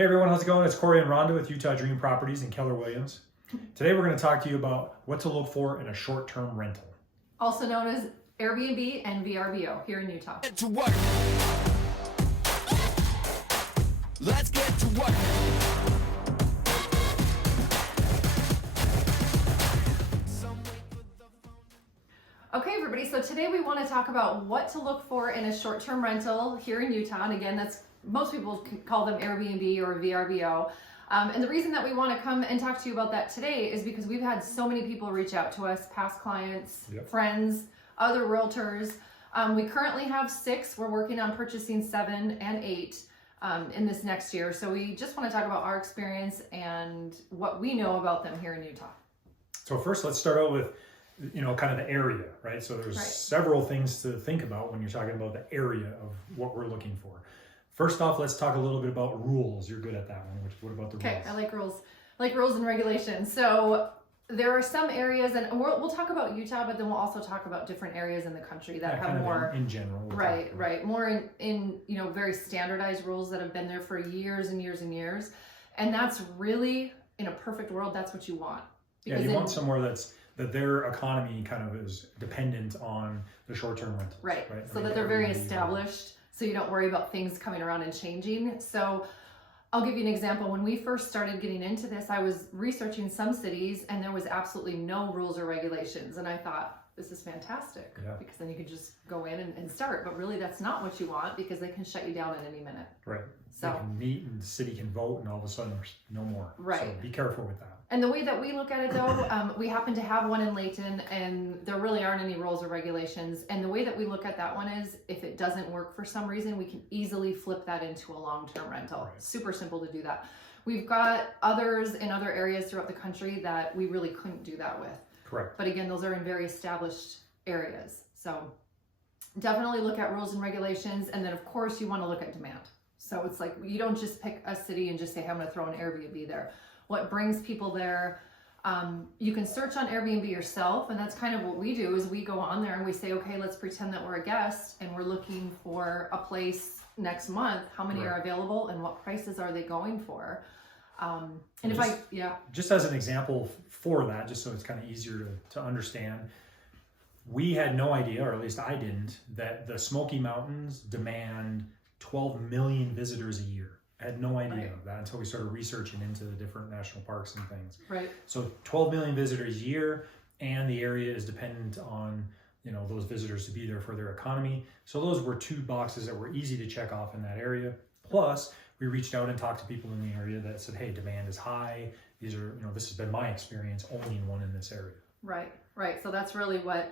Hey everyone, how's it going? It's Cory and Rhonda with Utah Dream Properties in Keller Williams. Today we're going to talk to you about what to look for in a short-term rental. Also known as Airbnb and VRBO here in Utah. Get to work. Let's get to work. Okay everybody, so today we want to talk about what to look for in a short-term rental here in Utah. And again, most people call them Airbnb or VRBO. And the reason that we want to come and talk to you about that today is because we've had so many people reach out to us, past clients, friends, other realtors. We currently have 6. We're working on purchasing 7 and 8 in this next year. So we just want to talk about our experience and what we know about them here in Utah. So first, let's start out with, kind of the area, right? So there's several things to think about when you're talking about the area of what we're looking for. First off, let's talk a little bit about rules. You're good at that one. What about the rules? Okay, I like rules and regulations. So there are some areas, and we'll talk about Utah, but then we'll also talk about different areas in the country that have more in general. Right. More in very standardized rules that have been there for years and years and years. And that's really, in a perfect world, that's what you want. Because you want somewhere that their economy kind of is dependent on the short-term rentals. Right. So that they're very established. So you don't worry about things coming around and changing. So I'll give you an example. When we first started getting into this, I was researching some cities and there was absolutely no rules or regulations. And I thought, this is fantastic because then you can just go in and start. But really that's not what you want because they can shut you down at any minute. Right. So they can meet and the city can vote and all of a sudden there's no more. Right. So be careful with that. And the way that we look at it though, we happen to have one in Layton and there really aren't any rules or regulations. And the way that we look at that one is if it doesn't work for some reason, we can easily flip that into a long-term rental. Right. Super simple to do that. We've got others in other areas throughout the country that we really couldn't do that with. Correct. But again, those are in very established areas. So definitely look at rules and regulations. And then of course you want to look at demand. So it's like, you don't just pick a city and just say, hey, I'm going to throw an Airbnb there. What brings people there? You can search on Airbnb yourself. And that's kind of what we do is we go on there and we say, okay, let's pretend that we're a guest and we're looking for a place next month. How many are available and what prices are they going for? Just as an example for that, just so it's kind of easier to understand, we had no idea, or at least I didn't, that the Smoky Mountains demand 12 million visitors a year. I had no idea of that until we started researching into the different national parks and things. Right. So 12 million visitors a year, and the area is dependent on those visitors to be there for their economy. So those were 2 boxes that were easy to check off in that area. Plus, we reached out and talked to people in the area that said, hey, demand is high. These are, this has been my experience, only in one in this area. Right. So that's really what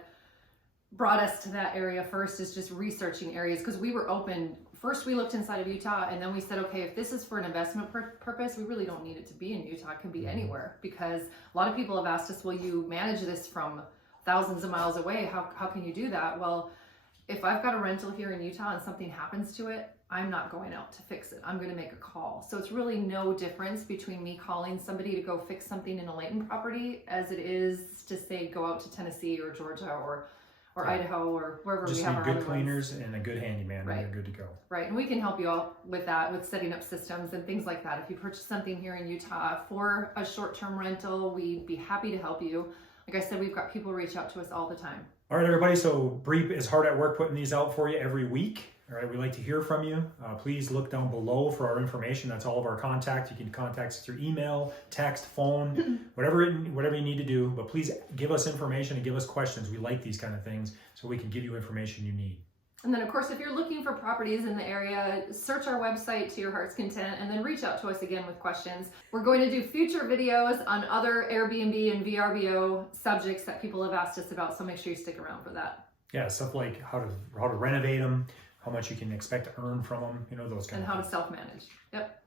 brought us to that area first, is just researching areas, because we were open. First, we looked inside of Utah, and then we said, okay, if this is for an investment purpose, we really don't need it to be in Utah. It can be anywhere, because a lot of people have asked us, will you manage this from thousands of miles away? How can you do that? Well, if I've got a rental here in Utah and something happens to it, I'm not going out to fix it. I'm going to make a call. So it's really no difference between me calling somebody to go fix something in a Layton property as it is to say go out to Tennessee or Georgia or Idaho or wherever we have our good cleaners and a good handyman, and you're good to go. Right, and we can help you all with that, with setting up systems and things like that. If you purchase something here in Utah for a short-term rental, we'd be happy to help you. Like I said, we've got people reach out to us all the time. All right, everybody, so Bree is hard at work putting these out for you every week. All right, we'd like to hear from you. Please look down below for our information. That's all of our contact. You can contact us through email, text, phone, whatever you need to do. But please give us information and give us questions. We like these kind of things so we can give you information you need. And then, of course, if you're looking for properties in the area, search our website to your heart's content and then reach out to us again with questions. We're going to do future videos on other Airbnb and VRBO subjects that people have asked us about, so make sure you stick around for that. Yeah, stuff like how to renovate them, how much you can expect to earn from them, those kind of things. And how to self-manage. Yep.